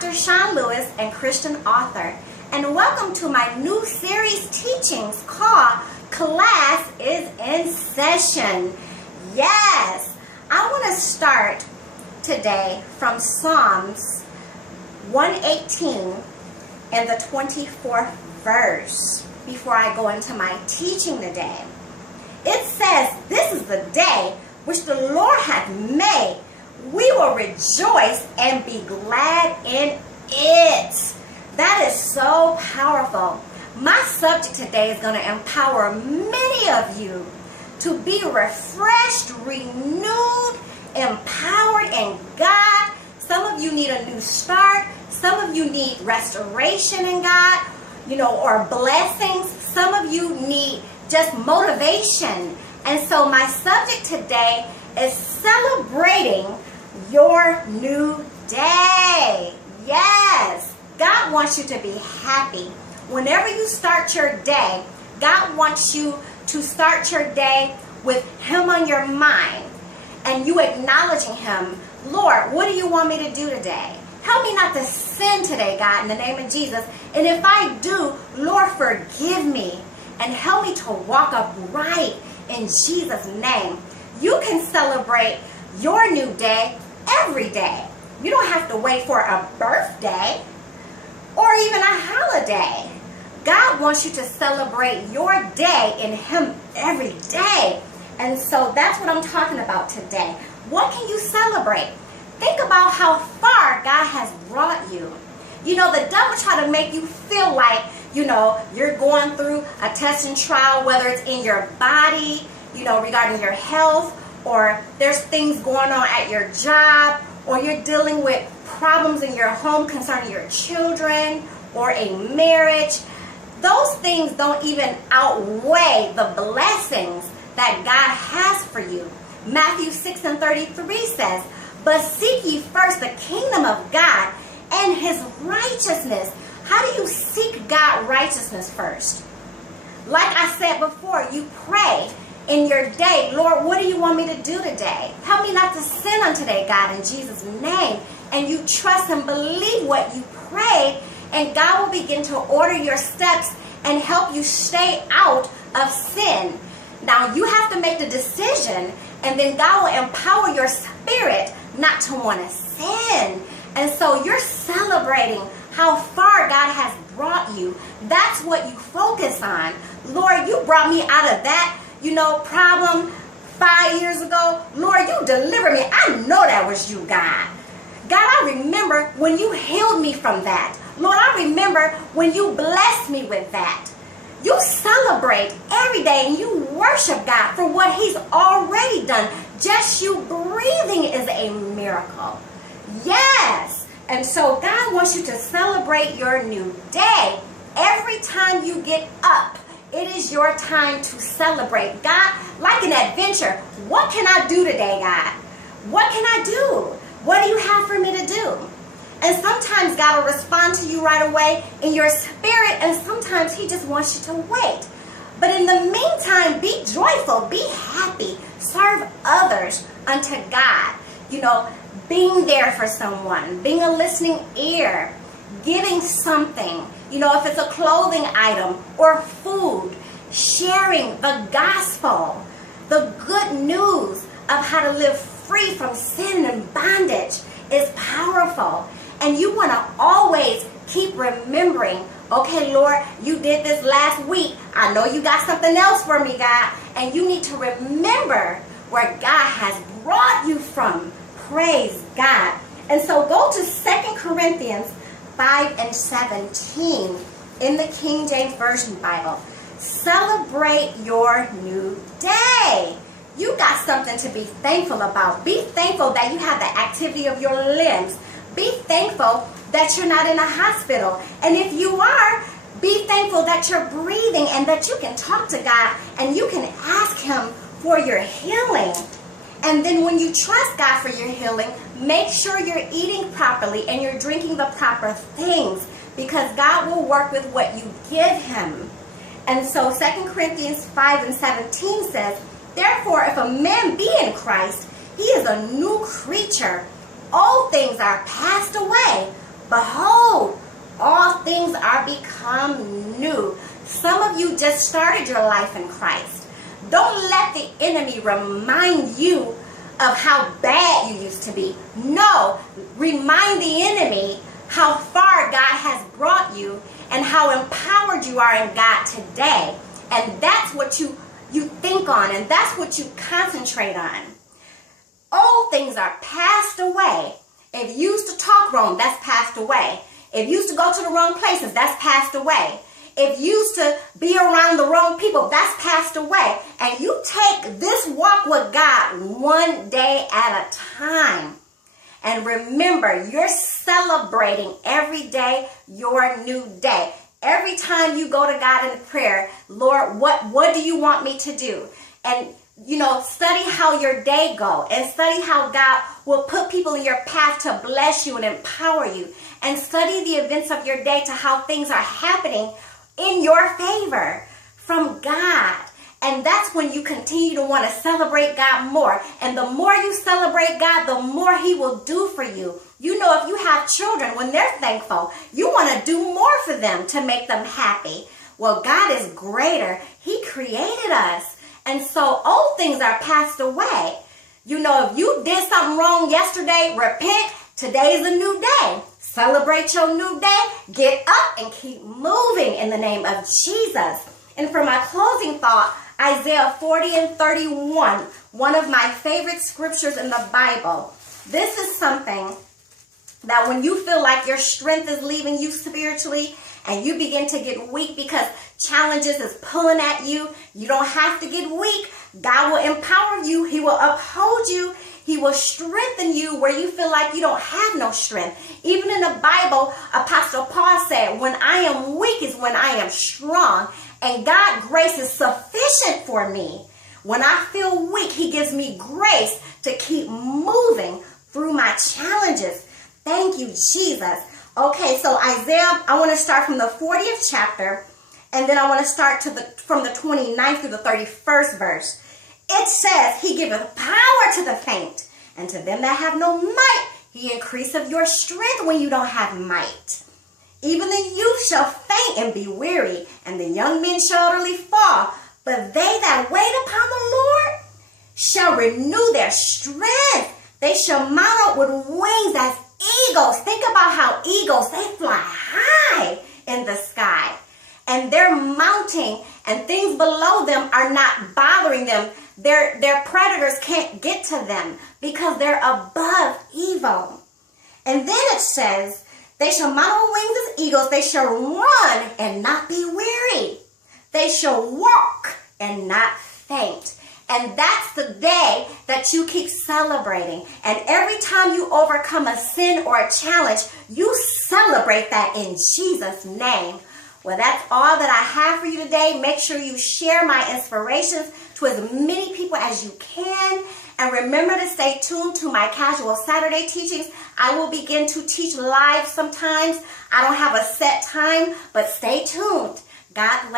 Dr. Shon and Christian author, and welcome to my new series teachings called Class is in Session. Yes, I want to start today from Psalms 118 and the 24th verse before I go into my teaching today. It says, "This is the day which the Lord hath made. We will rejoice and be glad in it." That is so powerful. My subject today is going to empower many of you to be refreshed, renewed, empowered in God. Some of you need a new start. Some of you need restoration in God, or blessings. Some of you need just motivation. And so my subject today is celebrating your new day. Yes, God wants you to be happy. Whenever you start your day, God wants you to start your day with Him on your mind and you acknowledging Him. Lord, what do you want me to do today? Help me not to sin today, God, in the name of Jesus. And if I do, Lord, forgive me and help me to walk upright in Jesus' name. You can celebrate your new day every day. You don't have to wait for a birthday or even a holiday. God wants you to celebrate your day in Him every day. And so that's what I'm talking about today. What can you celebrate? Think about how far God has brought you. The devil try to make you feel like, you're going through a test and trial, whether it's in your body, regarding your health, or there's things going on at your job, or you're dealing with problems in your home concerning your children or a marriage. Those things don't even outweigh the blessings that God has for you. Matthew 6:33 says, "But seek ye first the kingdom of God and His righteousness." How do you seek God's righteousness first? Like I said before, you pray in your day, "Lord, what do you want me to do today? Help me not to sin on today, God, in Jesus' name." And you trust and believe what you pray, and God will begin to order your steps and help you stay out of sin. Now, you have to make the decision, and then God will empower your spirit not to want to sin. And so you're celebrating how far God has brought you. That's what you focus on. Lord, you brought me out of that, problem 5 years ago. Lord, you delivered me. I know that was you, God. God, I remember when you healed me from that. Lord, I remember when you blessed me with that. You celebrate every day and you worship God for what He's already done. Just you breathing is a miracle. Yes. And so God wants you to celebrate your new day. Every time you get up, it is your time to celebrate. God, like an adventure, what can I do today, God? What can I do? What do you have for me to do? And sometimes God will respond to you right away in your spirit, and sometimes He just wants you to wait. But in the meantime, be joyful, be happy, serve others unto God. Being there for someone, being a listening ear, giving something, if it's a clothing item or food, sharing the gospel, the good news of how to live free from sin and bondage is powerful. And you want to always keep remembering, okay, Lord, you did this last week. I know you got something else for me, God. And you need to remember where God has brought you from. Praise God. And so go to 2 Corinthians 5:17 in the King James Version Bible. Celebrate your new day. You got something to be thankful about. Be thankful that you have the activity of your limbs. Be thankful that you're not in a hospital. And if you are, be thankful that you're breathing and that you can talk to God and you can ask Him for your healing. And then when you trust God for your healing, make sure you're eating properly and you're drinking the proper things, because God will work with what you give Him. And so 2 Corinthians 5:17 says, "Therefore, if a man be in Christ, he is a new creature. All things are passed away. Behold, all things are become new. Some of you just started your life in Christ. Don't let the enemy remind you of how bad you used to be. No, remind the enemy how far God has brought you and how empowered you are in God today. And that's what you think on, and that's what you concentrate on. Old things are passed away. If you used to talk wrong, that's passed away. If you used to go to the wrong places, that's passed away. If you used to be around the wrong people, that's passed away. And you take this walk with God one day at a time. And remember, you're celebrating every day your new day. Every time you go to God in prayer, Lord, what do you want me to do? And study how your day go, and study how God will put people in your path to bless you and empower you. And study the events of your day to how things are happening in your favor from God. And that's when you continue to want to celebrate God more. And the more you celebrate God, the more he will do for you. If you have children, when they're thankful, you want to do more for them to make them happy. Well, God is greater. He created us. And so old things are passed away. If you did something wrong yesterday, repent. Today's a new day. Celebrate your new day. Get up and keep moving in the name of Jesus. And for my closing thought, Isaiah 40:31, one of my favorite scriptures in the Bible. This is something that when you feel like your strength is leaving you spiritually and you begin to get weak because challenges is pulling at you, you don't have to get weak. God will empower you. He will uphold you. He will strengthen you where you feel like you don't have no strength. Even in the Bible, Apostle Paul said, when I am weak is when I am strong. And God's grace is sufficient for me. When I feel weak, he gives me grace to keep moving through my challenges. Thank you, Jesus. Okay, so Isaiah, I want to start from the 40th chapter, and then I want to start from the 29th through the 31st verse. It says, he giveth power to the faint, and to them that have no might, he increaseth your strength when you don't have might. Even the youth shall faint and be weary, and the young men shall utterly fall. But they that wait upon the Lord shall renew their strength. They shall mount up with wings as eagles. Think about how eagles, they fly high in the sky. And they're mounting, and things below them are not bothering them. Their predators can't get to them because they're above evil. And then it says, they shall mount on wings as eagles. They shall run and not be weary. They shall walk and not faint. And that's the day that you keep celebrating. And every time you overcome a sin or a challenge, you celebrate that in Jesus' name. Well, that's all that I have for you today. Make sure you share my inspirations to as many people as you can. And remember to stay tuned to my Casual Saturday teachings. I will begin to teach live sometimes. I don't have a set time, but stay tuned. God bless.